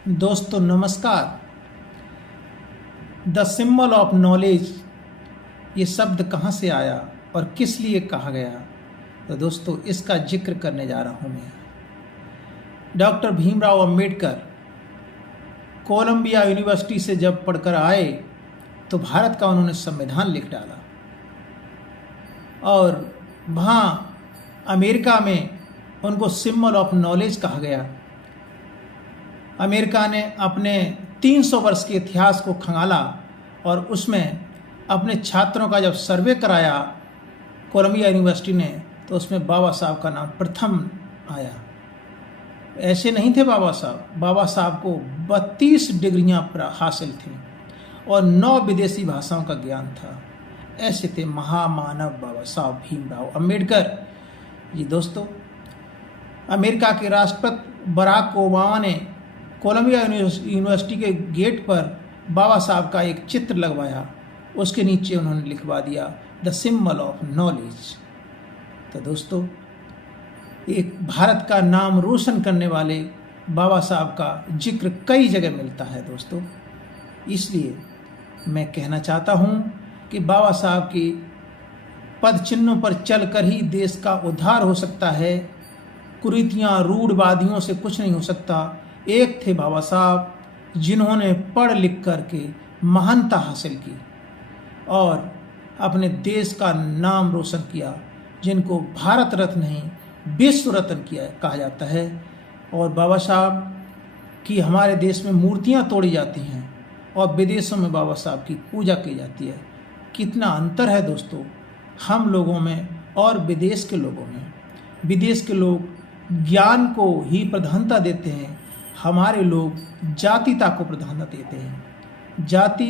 दोस्तों नमस्कार। The symbol of knowledge ये शब्द कहाँ से आया और किस लिए कहा गया, तो दोस्तों इसका जिक्र करने जा रहा हूँ मैं। Doctor Bhimrao Ambedkar Columbia University से जब पढ़कर आए तो भारत का उन्होंने संविधान लिख डाला और वहाँ अमेरिका में उनको सिंबल ऑफ नॉलेज कहा गया। अमेरिका ने अपने 300 वर्ष के इतिहास को खंगाला और उसमें अपने छात्रों का जब सर्वे कराया कोलंबिया यूनिवर्सिटी ने, तो उसमें बाबा साहब का नाम प्रथम आया। ऐसे नहीं थे बाबा साहब को 32 डिग्रियां हासिल थी और 9 विदेशी भाषाओं का ज्ञान था। ऐसे थे महामानव बाबा साहब भीमराव अंबेडकर जी। दोस्तों, अमेरिका के राष्ट्रपति बराक ओबामा ने कोलंबिया यूनिवर्सिटी के गेट पर बाबा साहब का एक चित्र लगवाया। उसके नीचे उन्होंने लिखवा दिया द सिंबल ऑफ नॉलेज। तो दोस्तों, एक भारत का नाम रोशन करने वाले बाबा साहब का जिक्र कई जगह मिलता है दोस्तों। इसलिए मैं कहना चाहता हूँ कि बाबा साहब की पद चिन्हों पर चलकर ही देश का उद्धार हो सकता है। कुरीतियाँ रूढ़वादियों से कुछ नहीं हो सकता। एक थे बाबा साहब जिन्होंने पढ़ लिख करके महानता हासिल की और अपने देश का नाम रोशन किया, जिनको भारत रत्न नहीं विश्व रत्न किया कहा जाता है। और बाबा साहब की हमारे देश में मूर्तियां तोड़ी जाती हैं और विदेशों में बाबा साहब की पूजा की जाती है। कितना अंतर है दोस्तों हम लोगों में और विदेश के लोगों में। विदेश के लोग ज्ञान को ही प्रधानता देते हैं, हमारे लोग जातिता को प्रधानता देते हैं। जाति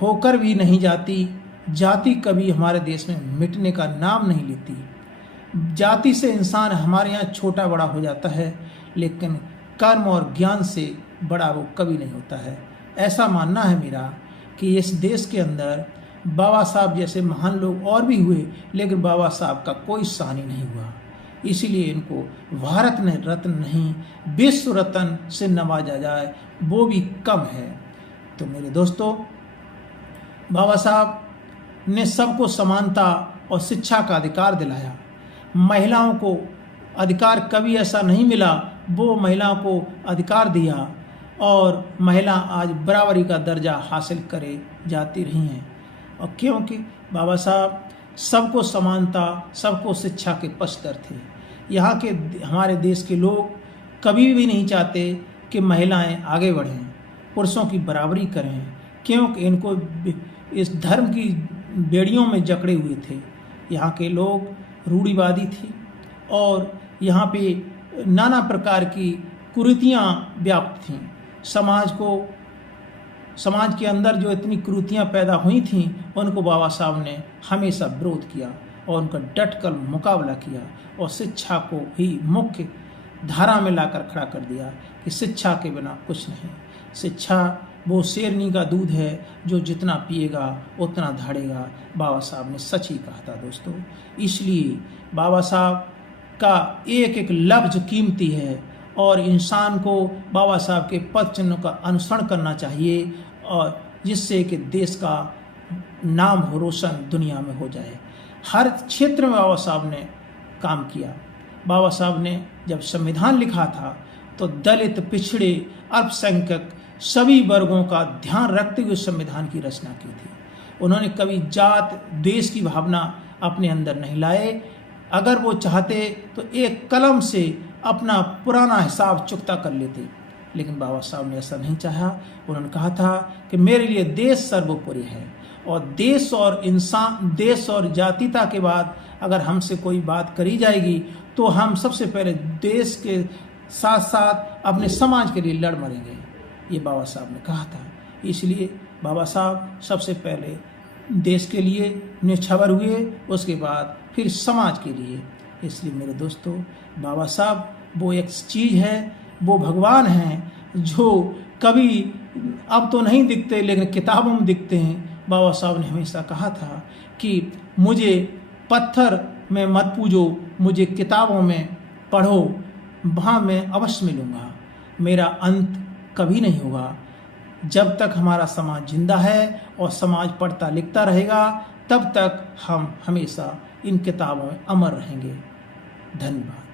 होकर भी नहीं जाती, जाति कभी हमारे देश में मिटने का नाम नहीं लेती। जाति से इंसान हमारे यहाँ छोटा बड़ा हो जाता है, लेकिन कर्म और ज्ञान से बड़ा वो कभी नहीं होता है। ऐसा मानना है मेरा कि इस देश के अंदर बाबा साहब जैसे महान लोग और भी हुए, लेकिन बाबा साहब का कोई सानी नहीं हुआ। इसीलिए इनको भारत ने रत्न नहीं विश्व रत्न से नवाजा जाए वो भी कम है। तो मेरे दोस्तों, बाबा साहब ने सबको समानता और शिक्षा का अधिकार दिलाया। महिलाओं को अधिकार कभी ऐसा नहीं मिला, वो महिलाओं को अधिकार दिया और महिला आज बराबरी का दर्जा हासिल करे जाती रही हैं। और क्योंकि बाबा साहब सबको समानता सबको शिक्षा के पक्षधर थे। यहाँ के हमारे देश के लोग कभी भी नहीं चाहते कि महिलाएं आगे बढ़ें, पुरुषों की बराबरी करें, क्योंकि इनको इस धर्म की बेड़ियों में जकड़े हुए थे। यहाँ के लोग रूढ़िवादी थे और यहाँ पे नाना प्रकार की कुरीतियाँ व्याप्त थीं। समाज के अंदर जो इतनी कुरीतियाँ पैदा हुई थीं, उनको बाबा साहब ने हमेशा विरोध किया और उनका डटकर मुकाबला किया और शिक्षा को ही मुख्य धारा में लाकर खड़ा कर दिया कि शिक्षा के बिना कुछ नहीं। शिक्षा वो शेरनी का दूध है जो जितना पिएगा उतना धाड़ेगा। बाबा साहब ने सच ही कहा था दोस्तों। इसलिए बाबा साहब का एक एक लफ्ज कीमती है और इंसान को बाबा साहब के पद चिन्हों का अनुसरण करना चाहिए, और जिससे कि देश का नाम हो रोशन दुनिया में हो जाए। हर क्षेत्र में बाबा साहब ने काम किया। बाबा साहब ने जब संविधान लिखा था तो दलित, पिछड़े, अल्पसंख्यक सभी वर्गों का ध्यान रखते हुए संविधान की रचना की थी। उन्होंने कभी जात देश की भावना अपने अंदर नहीं लाए। अगर वो चाहते तो एक कलम से अपना पुराना हिसाब चुकता कर लेते, लेकिन बाबा साहब ने ऐसा नहीं चाहा। उन्होंने कहा था कि मेरे लिए देश सर्वोपरि है और देश और इंसान, देश और जातिता के बाद अगर हमसे कोई बात करी जाएगी तो हम सबसे पहले देश के साथ साथ अपने समाज के लिए लड़ मरेंगे, ये बाबा साहब ने कहा था। इसलिए बाबा साहब सबसे पहले देश के लिए न्यौछावर हुए, उसके बाद फिर समाज के लिए। इसलिए मेरे दोस्तों, बाबा साहब वो एक चीज़ है, वो भगवान हैं जो कभी अब तो नहीं दिखते लेकिन किताबों में दिखते हैं। बाबा साहब ने हमेशा कहा था कि मुझे पत्थर में मत पूजो, मुझे किताबों में पढ़ो, वहाँ मैं अवश्य मिलूँगा। मेरा अंत कभी नहीं होगा। जब तक हमारा समाज जिंदा है और समाज पढ़ता लिखता रहेगा, तब तक हम हमेशा इन किताबों में अमर रहेंगे। धन्यवाद।